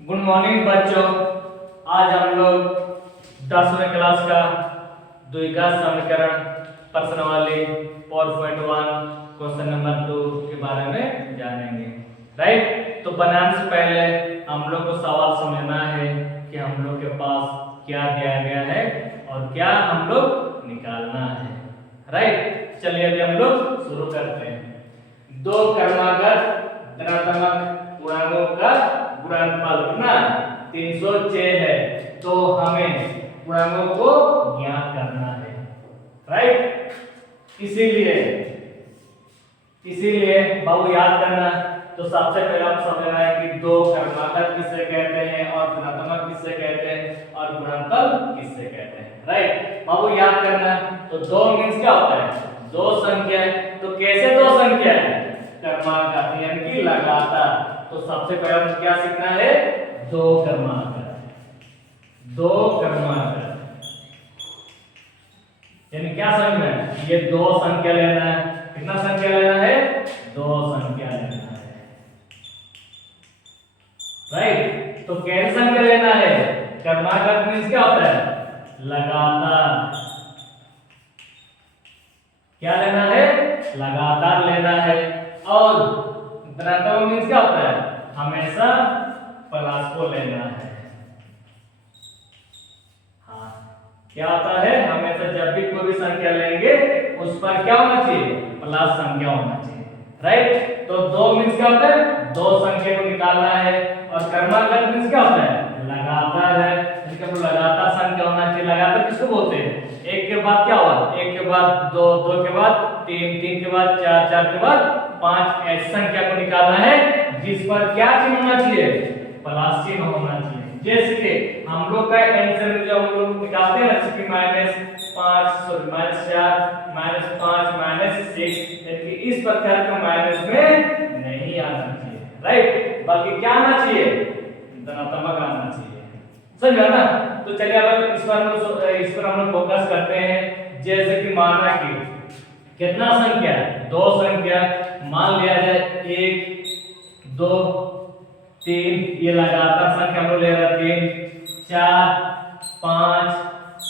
Good morning बच्चों। आज हम लोग 10वीं क्लास का द्विघात समीकरण प्रश्नावली 4.1 क्वेश्चन नंबर 2 के बारे में जानेंगे। राइट, तो बनाने से पहले हम लोग को सवाल समझना है कि हम लोग के पास क्या दिया गया है और क्या हम लोग निकालना है। राइट, चलिए अभी हम लोग शुरू करते हैं। दो क्रमागत धनात्मक पूर्णांकों का गुणनफल कितना 306 है, तो हमें पूर्णांकों को ज्ञात करना है। राइट, इसीलिए बाबू याद करना। तो सबसे पहले हम समझना है कि दो क्रमागत किससे कहते हैं और धनात्मक किससे कहते हैं और गुणनफल किससे कहते हैं। राइट, बाबू याद करना। तो दो मींस क्या होता है? दो संख्या है। तो कैसे दो संख्या है? क्रमागत यानी कि लगातार। तो सबसे पहले हमें क्या सीखना है? दो क्रमागत यानी क्या समझना है? ये दो संख्या लेना है। कितना संख्या लेना है? दो संख्या लेना है। राइट, तो कैसे संख्या लेना है? क्रमागत मींस क्या होता है? लगातार। क्या लेना है? लगातार लेना है। और धनात्मक मींस क्या होता है? हमेशा प्लस को लेना है। हाँ, क्या होता है? हमेशा जब भी कोई भी संख्या लेंगे उस पर क्या होना चाहिए? प्लस संख्या होना चाहिए। राइट, तो दो मींस क्या होता है? दो संख्या को निकालना है। और क्रमागत मींस क्या होता है? लगातार है। इसका लगातार संख्या होना चाहिए। लगातार किसको बोलते हैं? एक के बाद क्या हुआ? एक के बाद दो, दो के बाद तीन, तीन के बाद चार, चार के बाद पांच, ऐसी संख्या को निकालना है जिस पर क्या चिन्ह होना चाहिए? प्लस चिन्ह होना चाहिए। जैसे कि हम लोग का आंसर जो हम लोग निकालते हैं जैसे कि -5 -4 -5 -6, यानी कि इस प्रकार का माइनस में नहीं आना चाहिए। राइट, बल्कि क्या आना चाहिए? धनात्मक आना चाहिए। समझा ना? तो चलिए अब इस पर हम लोग फोकस करते हैं। जैसे कि माना कि कितना संख्या? दो संख्या। मान लिया जाए 1 2 3, ये लगातार संख्या हम लोग ले रहे हैं। 3 4 5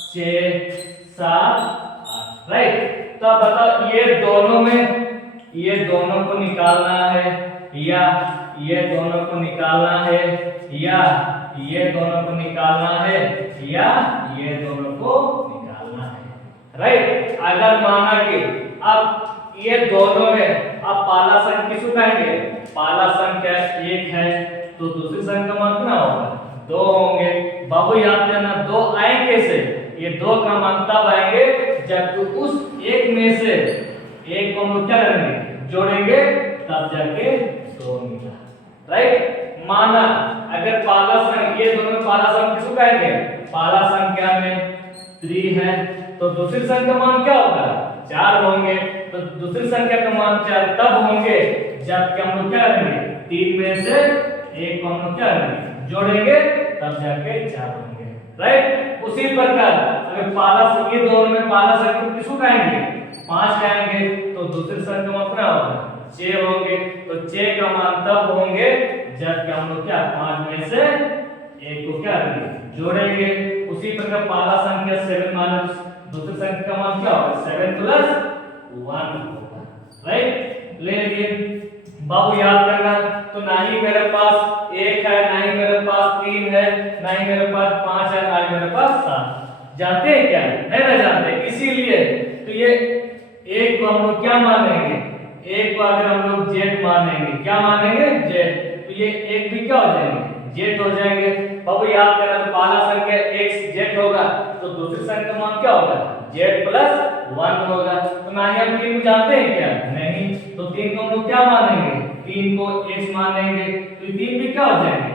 6 7 8। राइट, तो अब बताओ ये दोनों को निकालना है या ये दोनों को निकालना है या ये दोनों को निकालना है या ये दोनों को निकालना है। राइट, अगर माना कि अब ये दोनों में अब पहला संख्या किसको कहेंगे? पहला संख्या 1 है तो दूसरी संख्या मान कितना होगा? 2 होंगे। बाबू याद करना, 2 आए कैसे? ये 2 का मान तब आएंगे जब उस एक में से एक को हम क्या करेंगे? जोड़ेंगे, तब जाके 2 मिला। राइट, माना अगर पहला संख्या, ये दोनों पहला संख्या किसको कहेंगे? पहला संख्या में 3 है तो दूसरी संख्या मान क्या होगा? 4 होंगे। तो दूसरी संख्या का मान 4 तब होंगे जब हम लोग क्या करेंगे? 3 में से एक को हम लोग क्या करेंगे? जोड़ेंगे, तब जाके 4 होंगे। राइट, उसी प्रकार अगर पहला ये दोनों में पहला संख्या किसको कहेंगे? 5 कहेंगे तो दूसरी संख्या मान क्या होगा? 6 होंगे। तो 6 का मान तब होंगे जब हम लोग क्या 5 में से एक को क्या करेंगे? जोड़ेंगे। उसी प्रकार पहला संख्या 7 माइनस दूसरी संख्या का मान क्या होगा? 7 + 1 होगा। राइट, लेकिन बाबू याद करना, तो ना ही मेरे पास 1 है, ना ही मेरे पास 3 है, ना ही मेरे पास 5 है, ना ही मेरे पास 7। जानते हैं क्या? नहीं ना जानते। इसीलिए तो ये एक को हम लोग क्या मानेंगे? एक को अगर हम लोग जेड मानेंगे, क्या मानेंगे? जेड। तो ये एक भी क्या हो जाएंगे? जेड हो जाएंगे। बाबू याद करना, तो पहला संख्या x जेड होगा तो दूसरी संख्या का मान क्या होगा? जेड + 1 होगा। तो ना ही हम 3 को जानते हैं क्या? नहीं। तो 3 को हम लोग क्या मानेंगे? 3 को x मानेंगे तो 3 भी क्या हो जाएंगे?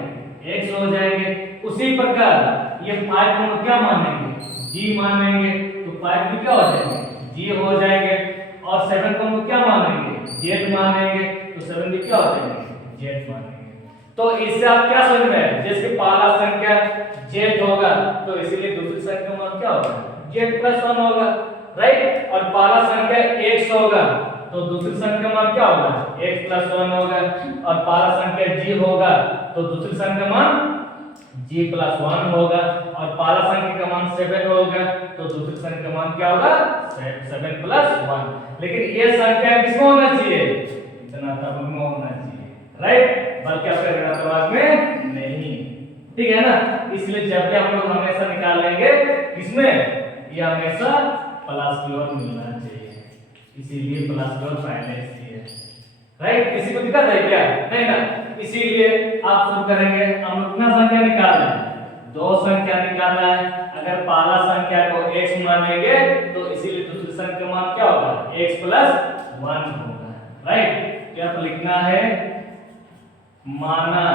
x हो जाएंगे। उसी प्रकार ये 5 को हम क्या मानेंगे? g मानेंगे तो 5 भी क्या हो जाएंगे? g हो जाएंगे। और 7 को हम क्या मानेंगे? z मानेंगे तो 7 भी क्या हो जाएंगे? z मानेंगे। तो इससे आप क्या समझ में है? जैसे पहला संख्या z होगा तो इसीलिए दूसरी संख्या का मान क्या होगा? z + 1 होगा। राइट, और पहला संख्या x होगा तो दूसरी संख्या मान क्या होगा, x प्लस 1 होगा। और पहला संख्या g होगा तो दूसरी संख्या मान g प्लस 1 होगा। और पहला संख्या का मान 7 होगा तो दूसरी संख्या का मान क्या होगा, 7 प्लस 1। लेकिन ये संख्या किसमें होना चाहिए, धनात्मक में होना चाहिए, राइट, बल्कि आपके ऋणात्मक में नहीं। ठीक है ना, इसलिए जब भी हम लोग हमेशा निकालेंगे किसमें, ये हमेशा प्लस की ओर मिलना चाहिए, इसीलिए प्लस की ओर पहले इसलिए, राइट। किसी को दिक्कत है क्या, नहीं ना, इसीलिए आप शुरू करेंगे। हम लोग कितना संख्या निकालना है, दो संख्या निकालना है। अगर पहला संख्या को x मानेंगे तो इसीलिए दूसरी संख्या का मान क्या होगा, x प्लस 1 होगा, राइट। क्या तो लिखना है, माना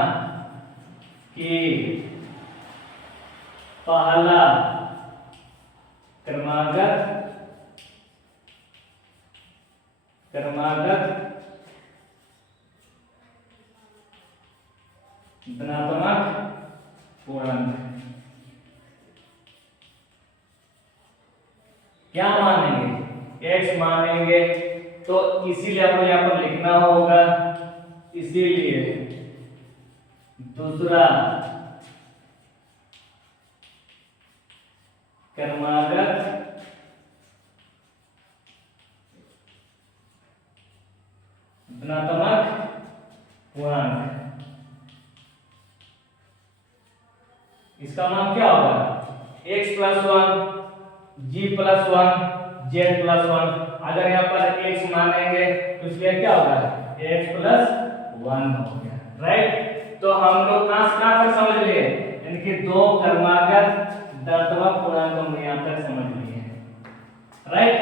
कि पहला क्रमागत धनात्मक पूर्णांक क्या मानेंगे, x मानेंगे, तो इसीलिए आपको यहाँ पर लिखना होगा, इसीलिए दूसरा क्रमागत धनात्मक पूर्णांक, इसका नाम क्या होगा, x plus 1, g plus 1, z plus 1। अगर यहाँ पर x मानेंगे तो इसलिए क्या होगा, x प्लस 1 हो गया, राइट। तो हम लोग कहाँ तक समझ लिए, यानी कि दो क्रमागत धनात्मक पूर्णांकों में यहाँ तक समझ लिए, राइट।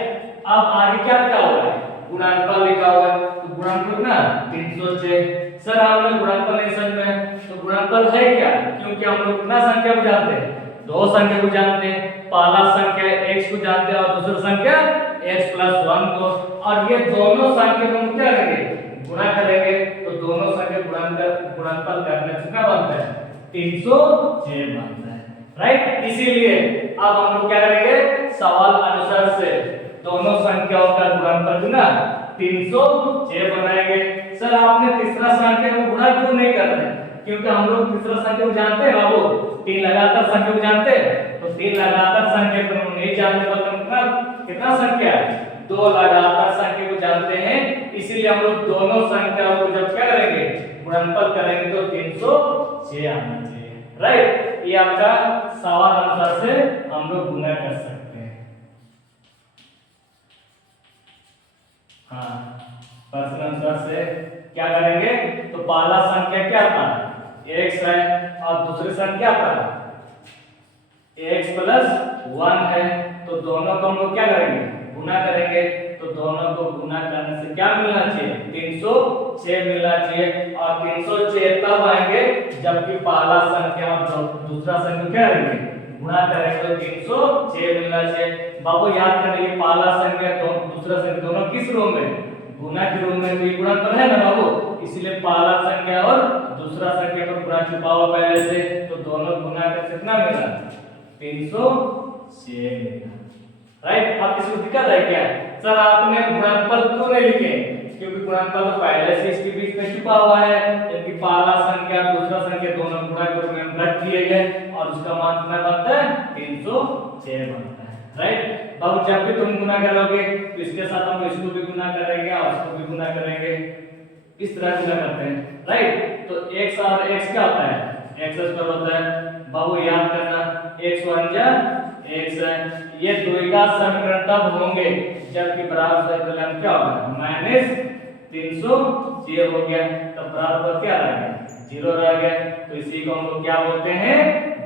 अब आगे क्या क्या हुआ है, गुणनफल लिखा हुआ है, तो गुणनफल ना 306। सर हमने गुणनफल नहीं समझे, तो गुणनफल है क्या, क्योंकि हम लोग कितना संख्या को जानते हैं, दो संख्या को जानते हैं। पहला संख्या x को जानते हैं और दूसरी संख्या x प्लस 1 को, और ये दोनों संख्या को हम क्या करेंगे, गुणा करेंगे, तो दोनों संख्या गुणनफल करने से क्या बनता है, 306 बनता है, राइट। इसीलिए अब हम लोग क्या करेंगे, सवाल अनुसार से दोनों संख्याओं का गुणनफल ना 306 बनाएंगे। सर आपने तीसरा संख्या को गुणा क्यों नहीं कर रहे, क्योंकि हम लोग तीसरा संख्या को जानते हैं बाबू, तीन लगातार संख्या को जानते हैं, तो तीन लगातार संख्या को हम नहीं जानते, मतलब कितना संख्या है, दो लगातार संख्या को जानते हैं। इसीलिए हम लोग दोनों संख्याओं को जब क्या करेंगे, गुणनफल करेंगे तो 306 आना चाहिए, राइट। ये आपका सवाल अनुसार से हम लोग गुणा कर सकते हैं। हाँ, प्रश्न अनुसार से क्या करेंगे, तो पहला संख्या क्या था, x है, और दूसरी संख्या था x प्लस 1 है, तो दोनों को हम लोग क्या करेंगे, गुना करेंगे, तो दोनों को गुना करने से क्या मिलना चाहिए, 306 मिलना चाहिए। और 306 तब आएंगे जबकि पहला संख्या और दूसरा संख्या क्या करेंगे, गुणा करेंगे, तो 306 मिलना चाहिए। बाबू याद करेंगे, पहला संख्या तो दूसरा संख्या दोनों किस रूम में, गुना के रूम में, तो ये गुणनफल है ना बाबू, इसलिए पहला संख्या और दूसरा संख्या पर गुणा छुपा हुआ पहले से, तो दोनों गुना कर कितना मिला, 306 मिला, राइट। अब इसको दिक्कत है क्या, सर आपने गुणनफल क्यों नहीं लिखे, क्योंकि गुणनफल तो पहले से इसके बीच में छुपा हुआ है, जबकि पहला संख्या दूसरा संख्या दोनों गुणा के रूप में रख दिए गए और उसका मान कितना बनता है, 306 बनता है, राइट। बाबू जब भी तुम गुना करोगे तो इसके साथ हम इसको भी गुना करेंगे और इसको भी गुना करेंगे, इस तरह गुना करते हैं, राइट। तो x और x क्या होता है, x स्क्वायर होता है। बाबू याद करना, x 1 जा x है, ये द्विघात समीकरण तब होंगे जबकि बराबर संकलन क्या होगा, माइनस 306 हो गया, तब बराबर क्या रह गया, 0 रह गया, तो इसी को हम लोग क्या बोलते हैं,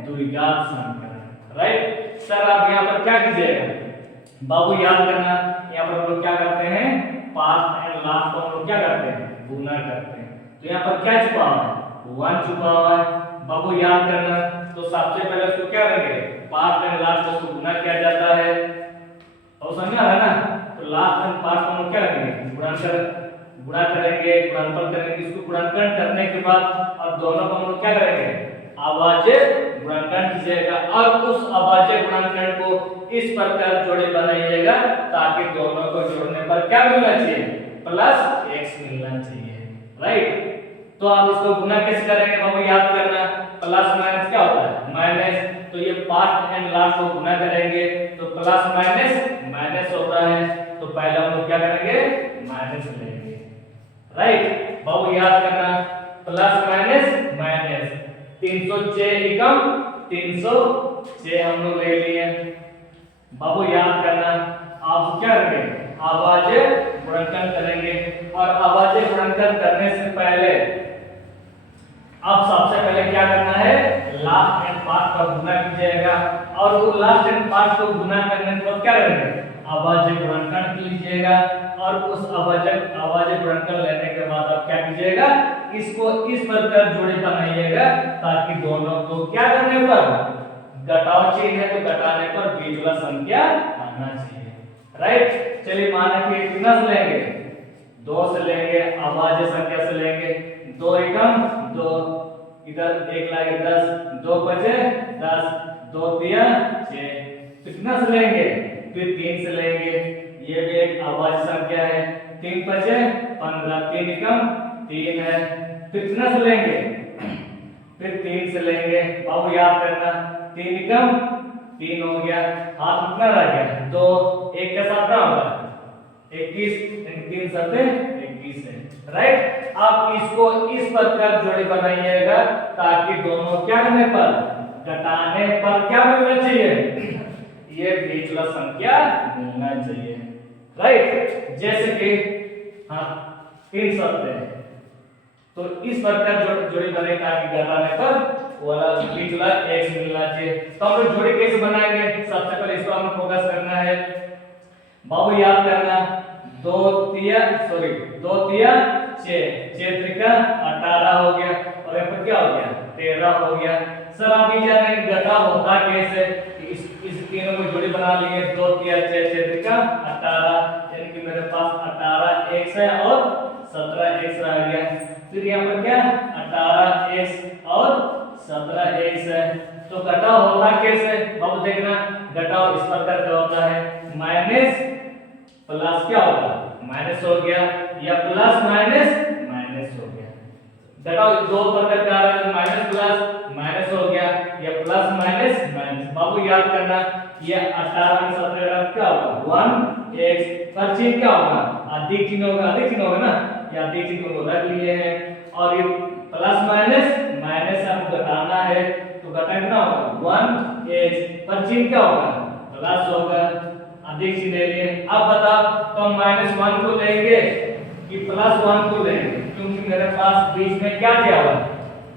द्विघात समीकरण, राइट। सर आप यहाँ पर क्या कीजिएगा, बाबू याद करना, यहाँ पर हम लोग क्या करते हैं, पास्ट एंड लास्ट को हम लोग क्या करते हैं, गुना करते हैं, तो यहाँ पर क्या छुपा हुआ है, 1 छुपा हुआ है। बाबू याद करना, तो सबसे पहले उसको क्या करेंगे, पास्ट एंड लास्ट को गुना किया जाता है, और समझा है ना, तो लास्ट एंड पास्ट हम लोग क्या करेंगे, गुणा करेंगे, गुणनफल करेंगे, इसको गुणनफल करने के बाद और दोनों को हम लोग क्या करेंगे, अभाज्य गुणनखंड कीजिएगा, और उस अभाज्य गुणनखंड को इस प्रकार जोड़े बनाइएगा ताकि दोनों को जोड़ने पर क्या मिलना चाहिए, प्लस एक्स मिलना चाहिए, राइट। तो आप इसको गुना कैसे करेंगे बाबू, याद करना, प्लस माइनस क्या होता है माइनस, तो ये फर्स्ट एंड लास्ट को गुना करेंगे तो प्लस माइनस माइनस होता है, तो पहला हम लोग क्या करेंगे माइनस लेंगे, राइट। बाबू याद करना, प्लस माइनस माइनस, 306 एकम 306 हम लोग ले लिए। बाबू याद करना, आप क्या करेंगे अभाज्य गुणनखंड करेंगे, और अभाज्य गुणनखंड करने से पहले अब सबसे पहले क्या करना है, लास्ट एंड पार्ट का गुना कीजिएगा, और वो लास्ट एंड पार्ट को गुना करने के बाद क्या करेंगे अभाज्य गुणनखंड लीजिएगा, और उस अभाज्य गुणनखंड लेने के बाद आप क्या कीजिएगा, इसको इस प्रकार जोड़ी बनाइएगा ताकि दोनों को क्या करने पर घटाव चाहिए, तो घटाने पर बीच वाला संख्या आना चाहिए, राइट। चलिए माना कि कितना से लेंगे, 2 से लेंगे, अभाज्य संख्या से लेंगे, 2 एकम 2, इधर 1 लागे 10, 2 बचे 10, 2 तिया 6, कितना से लेंगे, फिर 3 से लेंगे, ये भी एक अभाज्य संख्या है, 3 बचे 15, 3 एकम 3 है, कितना से लेंगे, फिर 3 से लेंगे, बाबू याद करना 3 एकम 3 हो गया, हाथ कितना रह गया 2, 1 के साथ क्या होगा 21, 3 साथे 21 है, राइट। आप इसको इस प्रकार जोड़ी बनाइएगा ताकि दोनों क्या करने पर घटाने पर क्या मिलना चाहिए, ये बीच वाला संख्या मिलना चाहिए, राइट। जैसे कि हाँ 3 शब्द है, तो इस प्रकार जोड़ी बने ताकि घटाने पर वाला बीच वाला x मिलना चाहिए। तो हम लोग जोड़ी कैसे बनाएंगे, सबसे पहले इसको हमें फोकस करना है। बाबू याद करना, 2 तिया 6, 6 त्रिका 18 हो गया, और यहाँ पर क्या हो गया 13 हो गया। सर आप ये जान रहे घटा होता कैसे, इस तीनों को जोड़ी बना लिए, 2 तिया 6, 6 त्रिका 18, यानी कि मेरे पास 18 x है और 17 x रह गया। फिर यहाँ पर क्या 18 x और 17 x है, तो घटाव होता कैसे बाबू देखना, घटाव इस प्रकार का होता है, माइनस प्लस क्या होगा माइनस हो गया, या प्लस माइनस माइनस हो गया। घटाव दो प्रकार का है, माइनस प्लस माइनस हो गया, या प्लस माइनस माइनस। बाबू याद करना, ये 18 में 17 क्या होगा 1x, पर चिन्ह क्या होगा अधिक चिन्ह होगा, अधिक चिन्ह होगा ना, ये अधिक चिन्ह को रख लिए हैं, और ये प्लस माइनस माइनस हमको घटाना है, तो घटा कितना होगा 1x, पर चिन्ह क्या होगा प्लस होगा, अधिक चिन्ह ले लिए। अब बताओ तो हम -1 को लेंगे कि +1 को लेंगे, क्योंकि मेरे पास बीच में क्या दिया हुआ है,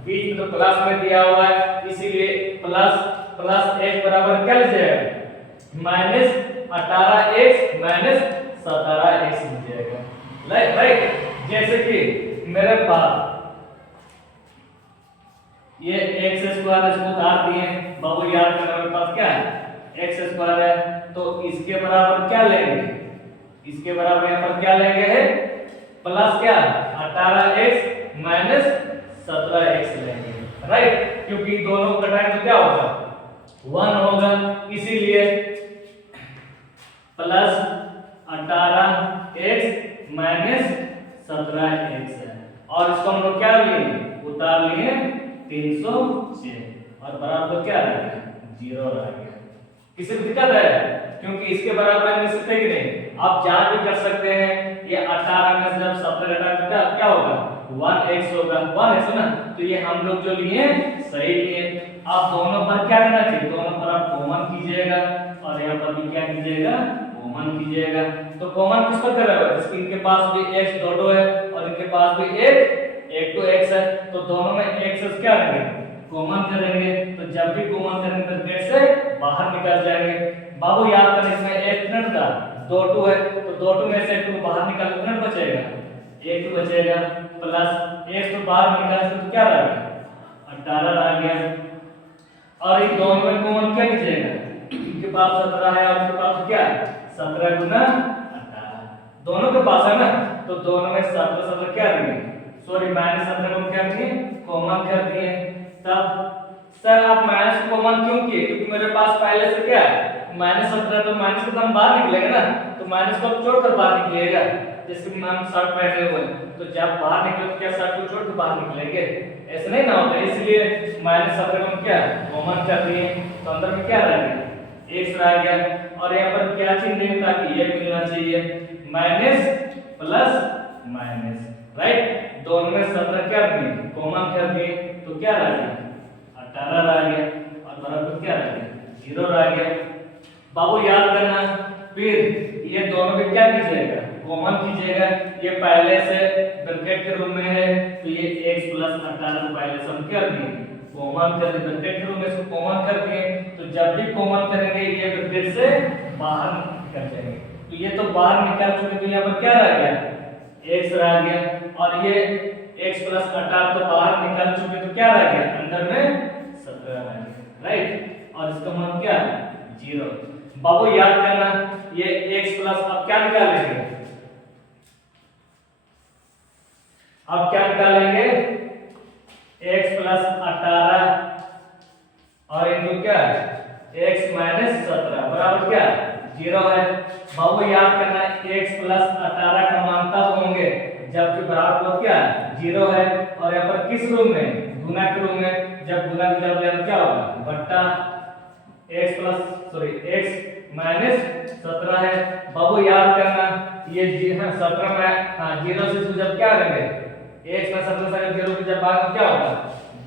बीच में तो प्लस में दिया हुआ है, इसीलिए प्लस प्लस x बराबर क्या लीजिएगा -18x माइनस 17x लीजिएगा, राइट। जैसे कि मेरे पास ये x स्क्वायर इसको उतार दिए, बाबू याद करना मेरे पास क्या है x स्क्वायर है, तो इसके बराबर क्या लेंगे, इसके बराबर यहाँ पर क्या लेंगे है प्लस क्या 18x माइनस 17x लेंगे, राइट, क्योंकि दोनों का टाइम तो क्या होगा 1 होगा, इसीलिए प्लस 18x माइनस 17x है, और इसको हम लोग क्या लिए उतार लिए 306, और बराबर क्या रह गया 0 रह गया। किसी को दिक्कत है, क्योंकि इसके बराबर मिल सकते कि नहीं, आप जांच भी कर सकते हैं, ये 18 में से जब 17 घटा तो क्या होगा 1x होगा, 1x ना, तो ये हम लोग जो लिए सही लिए। आप दोनों पर क्या करना चाहिए, दोनों पर आप कॉमन कीजिएगा, और यहाँ पर भी क्या कीजिएगा कॉमन कीजिएगा। तो कॉमन किस पर कर रहे हो, जिसके इनके पास भी x दो है और इनके पास भी एक तो x है, तो दोनों में x क्या रहेंगे कॉमन करेंगे, तो जब भी कॉमन करेंगे तो ब्रैकेट से बाहर निकल जाएंगे। बाबू याद करें इसमें एक मिनट था 2 है, तो 2 में से 2 बाहर निकाल कितना बचेगा 1 बचेगा, प्लस 1 तो बाहर निकाल तो क्या रह गया 18 रह गया, और इन दोनों में कॉमन क्या कीजिएगा, इनके पास 17 है और इनके पास क्या है 17 गुना 18, दोनों के पास है ना, तो दोनों में 17 क्या रहेंगे, सॉरी -17 को क्या किए कॉमन कर दिए। तब सर आप माइनस कॉमन क्यों किए, क्योंकि मेरे पास पहले से क्या है -17, तो माइनस से हम बाहर निकलेंगे ना, तो माइनस को छोड़कर बाहर निकलिएगा, जैसे कि हम शर्ट पहने हुए हैं, तो जब बाहर निकले तो क्या शर्ट को छोड़ के बाहर निकलेंगे, ऐसे नहीं ना होता। इसलिए -17 को हम क्या कॉमन कर दिए, तो अंदर में क्या रह गया x रह गया। और यहाँ पर क्या चिन्ह देंगे ताकि ये मिलना चाहिए माइनस प्लस माइनस, राइट। दोनों में 17 क्या दिए कॉमन कर दिए, तो क्या रह गया 18 रह गया, और बराबर क्या रह गया 0 रह गया। बाबू याद करना, फिर ये दोनों में क्या कीजिएगा कॉमन कीजिएगा। ये पहले से ब्रैकेट के रूप में है, तो ये x + 18 को पहले से हम कर दिए कॉमन कर दिए, ब्रैकेट के रूप में इसको कॉमन कर दिए। तो जब भी कॉमन करेंगे ये ब्रैकेट से बाहर निकल जाएंगे, तो ये तो बाहर निकल चुके, तो यहाँ पर क्या रह गया x रह गया, और ये x + 18 तो बाहर निकल चुके, तो क्या रह गया अंदर में 17 रह गया, राइट। और इसका मान क्या 0। बाबू याद करना, ये x प्लस अब क्या निकालेंगे, अब क्या निकालेंगे x + 18 और इनको क्या x - 17 बराबर क्या 0 है। बाबू याद करना, x + 18 का मान तब होंगे जबकि बराबर को क्या 0 है, और यहाँ पर किस रूप में गुना के रूप में, जब गुना के जब लेना क्या होगा बट्टा x - 17 है। बाबू याद करना, ये 17 में 0 से जब क्या करेंगे x में 17 से 0 के जब भाग क्या होगा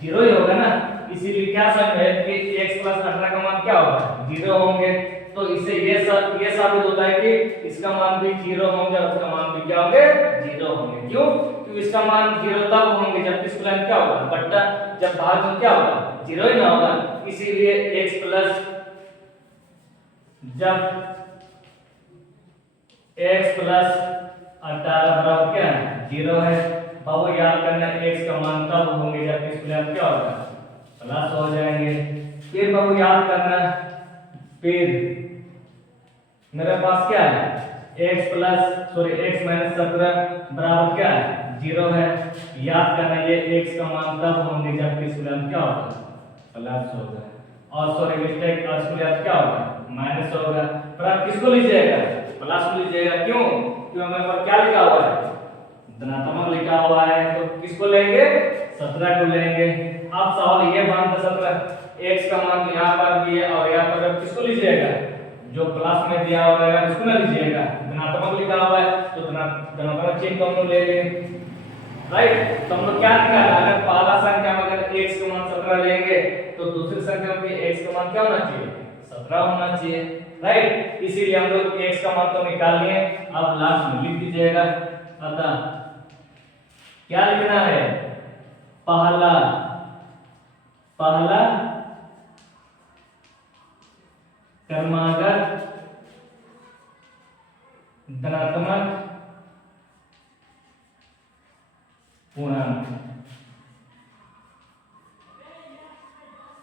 0 ही होगा ना, इसीलिए क्या समझ है कि x + 18 का मान क्या होगा 0 होंगे। तो इससे ये साबित होता है कि इसका मान भी 0 होंगे और इसका मान भी क्या होंगे 0 होंगे। क्यों? क्योंकि इसका मान 0 तब होंगे जब इसका मान क्या होगा बट्टा, जब भाग में क्या होगा 0 ही ना होगा। इसीलिए x प्लस जब x + 18 बराबर क्या है 0 है। बाबू याद करना, x का मान तब होंगे जब इसका मान क्या होगा प्लस हो जाएंगे। फिर बाबू याद करना, फिर मेरे पास क्या है x - 17 बराबर क्या है 0 है। याद करना, ये x का मान तब होंगे जब इसका मान क्या होगा प्लस होगा, और मिस्टेक और इसके लिए क्या होगा माइनस होगा। पर आप किसको लीजिएगा प्लस को लीजिएगा, क्यों? क्योंकि हमारे पास क्या लिखा हुआ है धनात्मक लिखा हुआ है, तो किसको लेंगे 17 को लेंगे। अब सवाल ये बनता 17 x का मान तो यहाँ पर भी है, और यहाँ पर किसको लीजिएगा जो प्लस में दिया हुआ है उसको ना लीजिएगा, धनात्मक लिखा हुआ है तो धनात्मक चिन्ह को हम लोग ले लेंगे, राइट। तो हम लोग क्या निकालना, अगर पहला संख्या में अगर x का मान 17 लेंगे तो दूसरी संख्या में x का मान क्या होना चाहिए 17 होना चाहिए, राइट। इसीलिए हम लोग x का मान तो निकाल लिए। अब लास्ट में लिख दीजिएगा, अतः क्या लिखना है पहला क्रमागत धनात्मक पूर्णांक।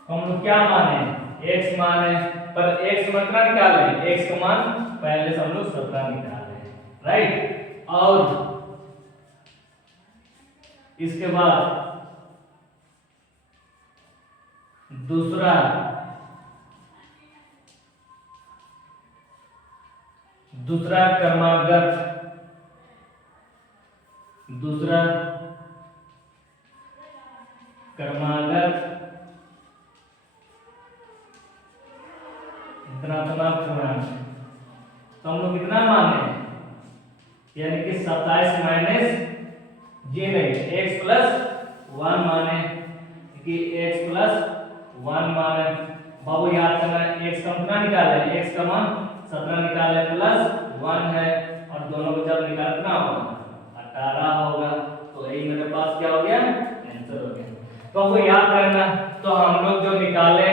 हम लोग क्या माने x माने, पर x कितना निकाले x का मान पहले से हम लोग 17 निकाले, राइट। और इसके बाद दूसरा क्रमागत धनात्मक पूर्णांक। तो हम लोग कितना माने, यानी कि 27 माइनस जी नहीं x + 1 माने, कि x + 1 माने। बाबू याद करना, x का कितना निकाले x का मान 17 निकाले प्लस 1 है, और दोनों को जब निकाल कितना होगा 18 होगा। तो यही मेरे पास क्या हो गया आंसर हो गया। तो आपको याद करना, तो हम लोग जो निकाले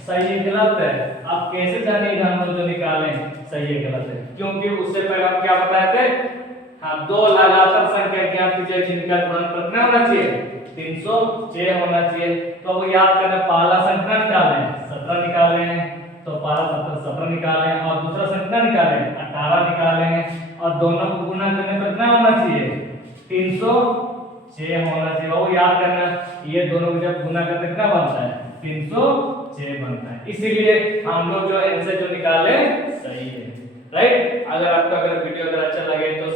सही है गलत है, आप कैसे जानेंगे हम लोग जो निकाले सही है गलत है, क्योंकि उससे पहले हम क्या बताए थे दो लगातार संख्या ज्ञात कीजिए जिनका गुणनफल कितना होना चाहिए 306 होना चाहिए। तो अब याद करना, पहला संख्या निकाले 17 निकाले हैं, तो पहला 17 निकाले, और दूसरा संख्या निकाले 18 निकाले हैं, और दोनों को गुना करने पर कितना होना चाहिए 306 होना चाहिए। वो याद करना, ये दोनों को जब गुना करते कितना बनता है 306 बनता है। इसीलिए हम लोग जो आंसर जो निकाले सही है, राइट। अगर आपको वीडियो अगर अच्छा लगे तो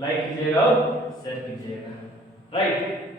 लाइक कीजिएगा और शेयर कीजिएगा। राइट।